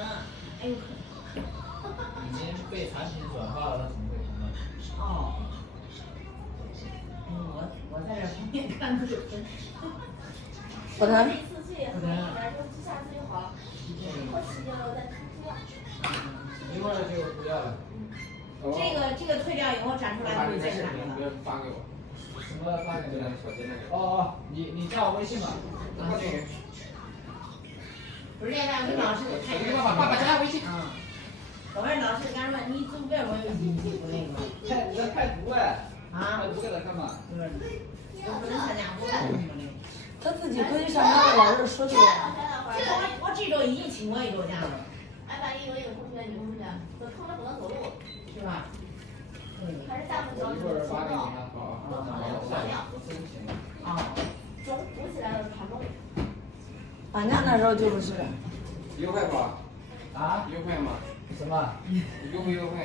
哎呦，已经被产品转化了，它怎么会红呢？哦，我在这旁边看着。不能。一次性，喝一点就一下子就好，过期了再退掉。一会儿就不要了。这个退掉以后展出来会见啥不要发给我。什么发给你？手机那个。哦，你加我微信吧。然后这个。不是现在跟老师开始。爸爸加微信。等会儿老师干说你读为什么有信息不那个？你在派读哎。啊？派读给他干嘛？不是，都不能参加活动什么的。他自己可以上班，老师说的。这个我这周已经请过1周假了。俺班一个同学，女同学，都疼的不能走路，是吧？还是大部分教一会儿发给你了，啊。都躺着不管了。我申请。啊。中补起来了看不了。俺家那时候就是。优惠不？啊？优惠吗？什么？优不优惠？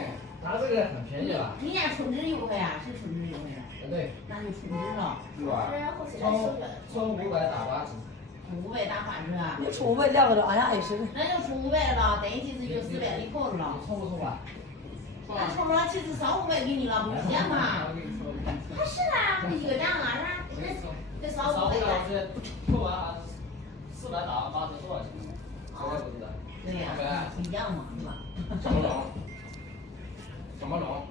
拿这个很便宜了。你家充值优惠啊？是充值优惠啊？对。那就充值了。是吧？充500打8折。充500打8折啊？你充5002个钟，俺家也是的。那就充500了，等于其实就400你扣着了。充不充啊？俺充了，其实少500给你了，不是钱嘛？不是啦，不一个账啊，那少500。扣完400打完8折多少钱？我也不知道。对呀，不一样嘛，是吧？什么龙？什么龙？